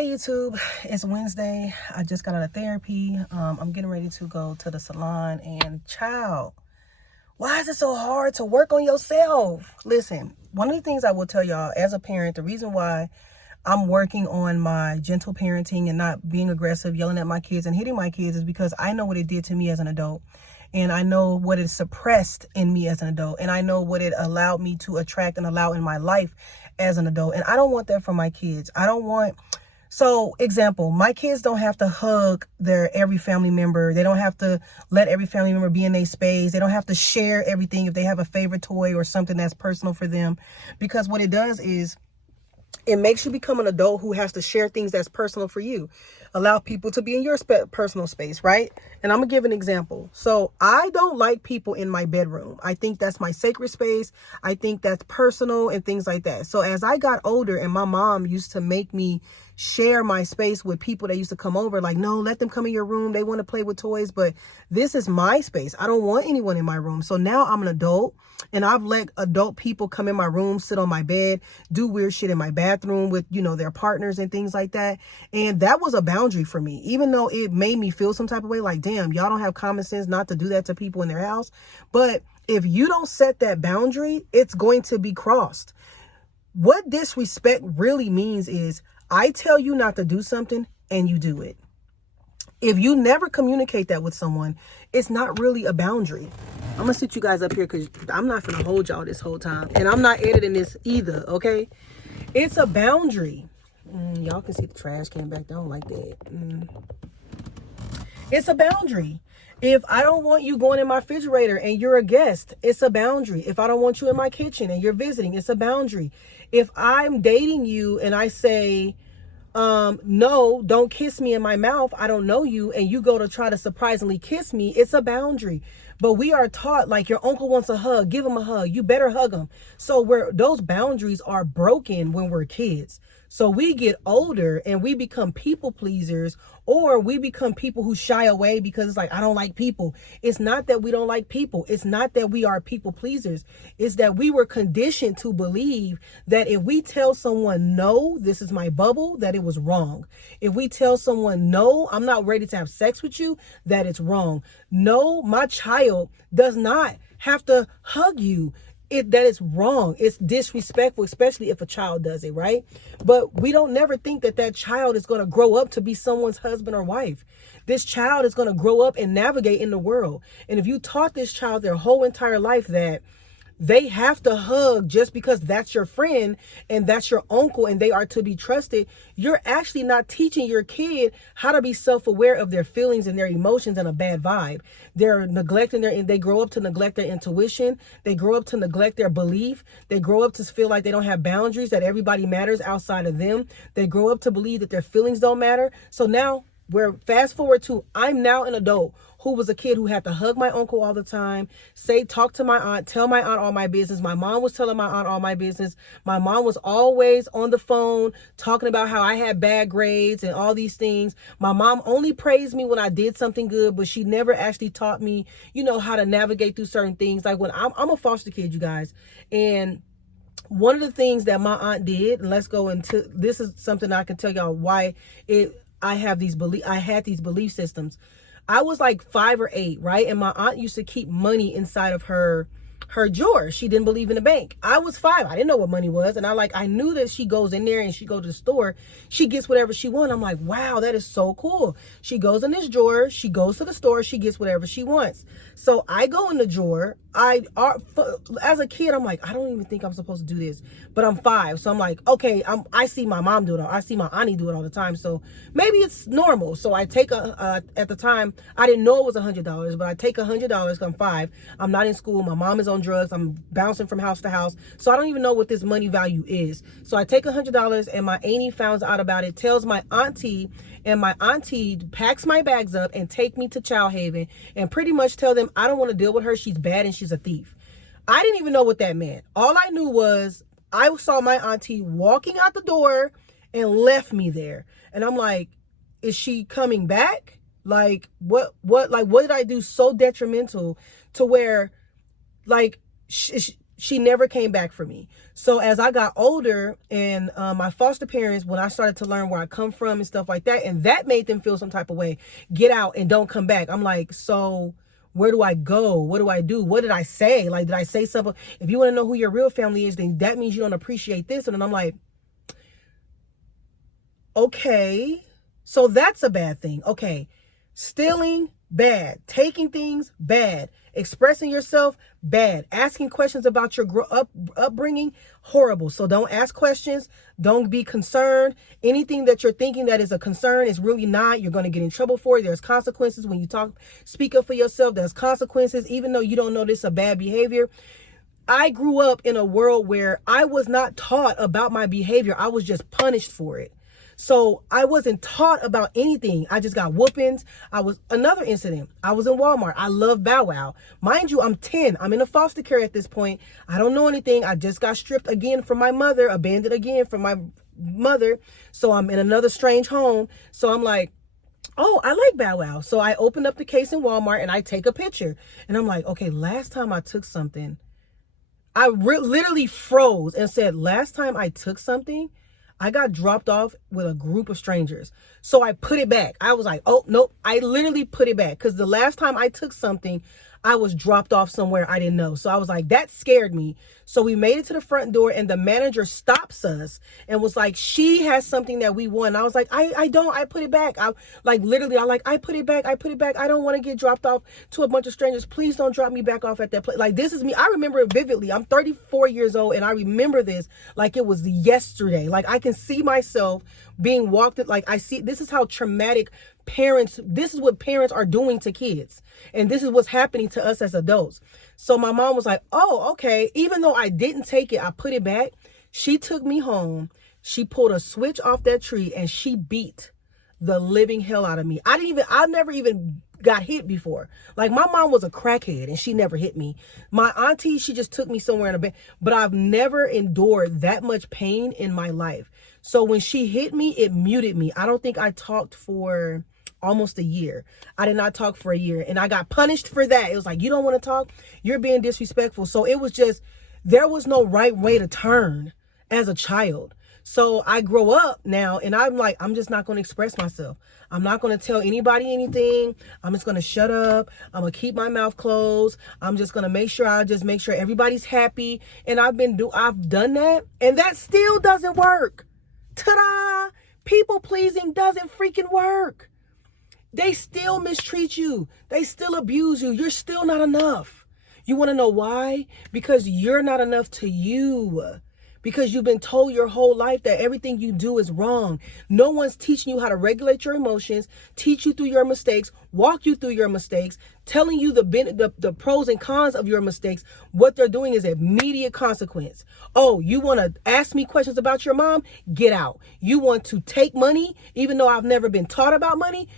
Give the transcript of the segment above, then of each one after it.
Hey YouTube, it's Wednesday. I just got out of therapy. I'm getting ready to go to the salon, and child, why is it so hard to work on yourself? Listen, one of the things I will tell y'all as a parent, the reason why I'm working on my gentle parenting and not being aggressive, yelling at my kids and hitting my kids is because I know what it did to me as an adult. And I know what it suppressed in me as an adult. And I know what it allowed me to attract and allow in my life as an adult. And I don't want that for my kids. So, example, my kids don't have to hug their every family member. They don't have to let every family member be in their space. They don't have to share everything if they have a favorite toy or something that's personal for them. Because what it does is it makes you become an adult who has to share things that's personal for you. Allow people to be in your personal space, right? And I'm going to give an example. So I don't like people in my bedroom. I think that's my sacred space. I think that's personal and things like that. So as I got older and my mom used to make me share my space with people that used to come over, like, no, let them come in your room. They want to play with toys, but this is my space. I don't want anyone in my room. So now I'm an adult and I've let adult people come in my room, sit on my bed, do weird shit in my bathroom with, their partners and things like that. And that was a boundary for me, even though it made me feel some type of way like, damn, y'all don't have common sense not to do that to people in their house. But if you don't set that boundary, it's going to be crossed. What disrespect really means is I tell you not to do something and you do it. If you never communicate that with someone, it's not really a boundary. I'm going to sit you guys up here because I'm not going to hold y'all this whole time. And I'm not editing this either, okay? It's a boundary. Y'all can see the trash can back there. I don't like that. It's a boundary. If I don't want you going in my refrigerator and you're a guest, it's a boundary. If I don't want you in my kitchen and you're visiting, it's a boundary. If I'm dating you and I say, no, don't kiss me in my mouth, I don't know you, and you go to try to surprisingly kiss me, it's a boundary. But we are taught, like, your uncle wants a hug, give him a hug, you better hug him. So those boundaries are broken when we're kids. So we get older and we become people pleasers, or we become people who shy away because it's like, I don't like people. It's not that we don't like people. It's not that we are people pleasers. It's that we were conditioned to believe that if we tell someone, no, this is my bubble, that it was wrong. If we tell someone, no, I'm not ready to have sex with you, that it's wrong. No, my child does not have to hug you. That is wrong. It's disrespectful, especially if a child does it, right? But we don't never think that child is going to grow up to be someone's husband or wife. This child is going to grow up and navigate in the world. And if you taught this child their whole entire life that they have to hug just because that's your friend and that's your uncle and they are to be trusted, you're actually not teaching your kid how to be self-aware of their feelings and their emotions and a bad vibe. They're neglecting they grow up to neglect their intuition. They grow up to neglect their belief. They grow up to feel like they don't have boundaries, that everybody matters outside of them. They grow up to believe that their feelings don't matter. So now we're fast forward to, I'm now an adult who was a kid who had to hug my uncle all the time, talk to my aunt, tell my aunt all my business. My mom was telling my aunt all my business. My mom was always on the phone talking about how I had bad grades and all these things. My mom only praised me when I did something good, but she never actually taught me, how to navigate through certain things. Like when I'm a foster kid, you guys. And one of the things that my aunt did, and let's go into, this is something I can tell y'all why I had these belief systems. I was like 5 or 8, right? And my aunt used to keep money inside of her drawer. She didn't believe in the bank. I was 5. I didn't know what money was. And I knew that she goes in there and she goes to the store. She gets whatever she wants. I'm like, wow, that is so cool. She goes in this drawer. She goes to the store. She gets whatever she wants. So I go in the drawer. As a kid, I'm like, I don't even think I'm supposed to do this, but I'm 5. So I'm like, okay, I see my mom do it. I see my auntie do it all the time. So maybe it's normal. So I take at the time, I didn't know it was $100, but I take $100. I'm 5. I'm not in school. My mom is on drugs. I'm bouncing from house to house. So I don't even know what this money value is. So I take $100 and my auntie finds out about it, tells my auntie, and my auntie packs my bags up and take me to Child Haven and pretty much tell them I don't want to deal with her. She's bad and she's a thief. I didn't even know what that meant. All I knew was I saw my auntie walking out the door and left me there. And I'm like, is she coming back? Like, what did I do so detrimental to where, like, she never came back for me. So as I got older and my foster parents, when I started to learn where I come from and stuff like that, and that made them feel some type of way, get out and don't come back. I'm like, so where do I go? What do I do? What did I say? Like, did I say something? If you want to know who your real family is, then that means you don't appreciate this. And then I'm like, okay, so that's a bad thing. Okay, stealing, bad. Taking things, bad. Expressing yourself, bad. Asking questions about your upbringing, horrible. So don't ask questions. Don't be concerned. Anything that you're thinking that is a concern is really not. You're going to get in trouble for it. There's consequences when you speak up for yourself. There's consequences, even though you don't know this is a bad behavior. I grew up in a world where I was not taught about my behavior. I was just punished for it. So I wasn't taught about anything. I just got whoopings. Another incident. I was in Walmart. I love Bow Wow. Mind you, I'm 10. I'm in a foster care at this point. I don't know anything. I just got stripped again from my mother, abandoned again from my mother. So I'm in another strange home. So I'm like, oh, I like Bow Wow. So I opened up the case in Walmart and I take a picture. And I'm like, okay, last time I took something, I literally froze and said, last time I took something, I got dropped off with a group of strangers. So I put it back. I was like, oh, nope. I literally put it back because the last time I took something, I was dropped off somewhere I didn't know. So I was like, that scared me. So we made it to the front door and the manager stops us and was like, she has something that we want. I was like, I don't, I put it back. I put it back. I put it back. I don't want to get dropped off to a bunch of strangers. Please don't drop me back off at that place. Like, this is me. I remember it vividly. I'm 34 years old and I remember this like it was yesterday. Like, I can see myself being walked. Like, I see, this is how traumatic this is what parents are doing to kids. And this is what's happening to us as adults. So my mom was like, oh, okay. Even though I didn't take it, I put it back. She took me home. She pulled a switch off that tree and she beat the living hell out of me. I never even got hit before. Like, my mom was a crackhead and she never hit me. My auntie, she just took me somewhere in a bed, but I've never endured that much pain in my life. So when she hit me, it muted me. I don't think I talked for almost a year. I did not talk for a year and I got punished for that. It was like, you don't want to talk? You're being disrespectful. So it was just, there was no right way to turn as a child. So I grow up now and I'm like, I'm just not going to express myself. I'm not going to tell anybody anything. I'm just going to shut up. I'm going to keep my mouth closed. I'm just going to make sure everybody's happy. And I've done that and that still doesn't work. Ta-da! People pleasing doesn't freaking work. They still mistreat you. They still abuse you. You're still not enough. You want to know why? Because you're not enough to you. Because you've been told your whole life that everything you do is wrong. No one's teaching you how to regulate your emotions, teach you through your mistakes, walk you through your mistakes, telling you the pros and cons of your mistakes. What they're doing is immediate consequence. Oh, you want to ask me questions about your mom? Get out. You want to take money, even though I've never been taught about money?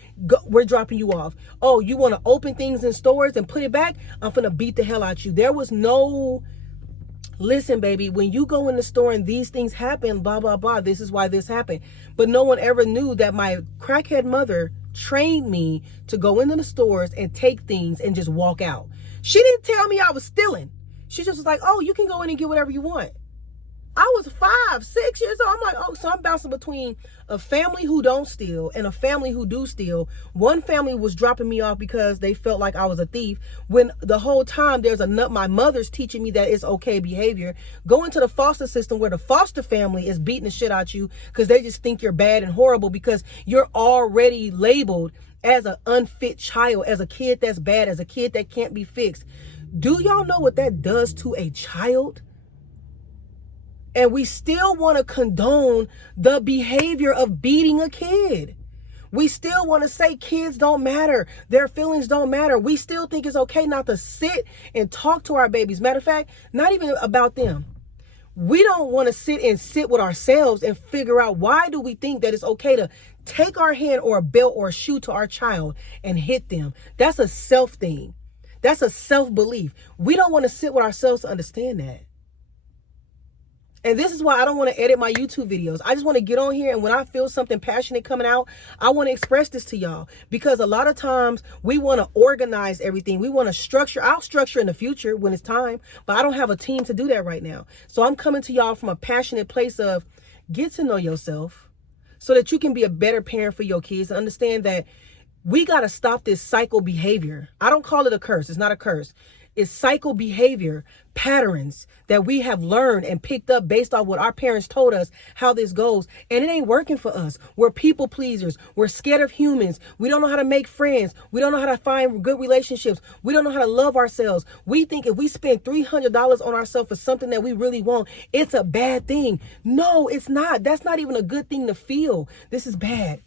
We're dropping you off. Oh, you want to open things in stores and put it back? I'm going to beat the hell out you. There was no... Listen, baby, when you go in the store and these things happen, blah, blah, blah, this is why this happened. But no one ever knew that my crackhead mother trained me to go into the stores and take things and just walk out. She didn't tell me I was stealing. She just was like, oh, you can go in and get whatever you want. I was 5, 6 years old. I'm like, oh, so I'm bouncing between a family who don't steal and a family who do steal. One family was dropping me off because they felt like I was a thief, when the whole time my mother's teaching me that it's okay behavior. Go into the foster system where the foster family is beating the shit out you because they just think you're bad and horrible because you're already labeled as an unfit child, as a kid that's bad, as a kid that can't be fixed. Do y'all know what that does to a child? And we still want to condone the behavior of beating a kid. We still want to say kids don't matter. Their feelings don't matter. We still think it's okay not to sit and talk to our babies. Matter of fact, not even about them. We don't want to sit with ourselves and figure out, why do we think that it's okay to take our hand or a belt or a shoe to our child and hit them? That's a self thing. That's a self-belief. We don't want to sit with ourselves to understand that. And this is why I don't want to edit my YouTube videos. I just want to get on here, and when I feel something passionate coming out, I want to express this to y'all. Because a lot of times we want to organize everything. We want to structure. I'll structure in the future when it's time, but I don't have a team to do that right now. So I'm coming to y'all from a passionate place of get to know yourself so that you can be a better parent for your kids and understand that we got to stop this cycle behavior. I don't call it a curse. It's not a curse. It's cycle behavior patterns that we have learned and picked up based on what our parents told us how this goes. And it ain't working for us. We're people pleasers. We're scared of humans. We don't know how to make friends. We don't know how to find good relationships. We don't know how to love ourselves. We think if we spend $300 on ourselves for something that we really want, it's a bad thing. No, it's not. That's not even a good thing to feel. This is bad.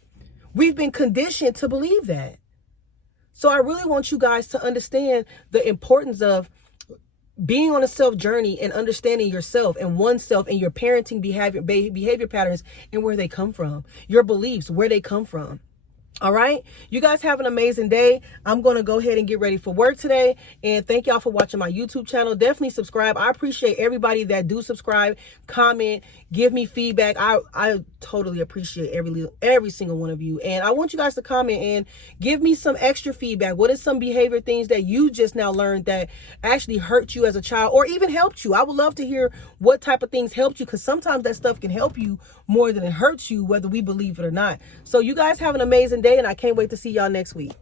We've been conditioned to believe that. So I really want you guys to understand the importance of being on a self journey and understanding yourself and oneself and your parenting behavior patterns and where they come from, your beliefs, where they come from. All right. You guys have an amazing day. I'm going to go ahead and get ready for work today. And thank y'all for watching my YouTube channel. Definitely subscribe. I appreciate everybody that do subscribe, comment, give me feedback. I totally appreciate every single one of you. And I want you guys to comment and give me some extra feedback. What is some behavior things that you just now learned that actually hurt you as a child or even helped you? I would love to hear what type of things helped you, because sometimes that stuff can help you more than it hurts you, whether we believe it or not. So you guys have an amazing day, and I can't wait to see y'all next week.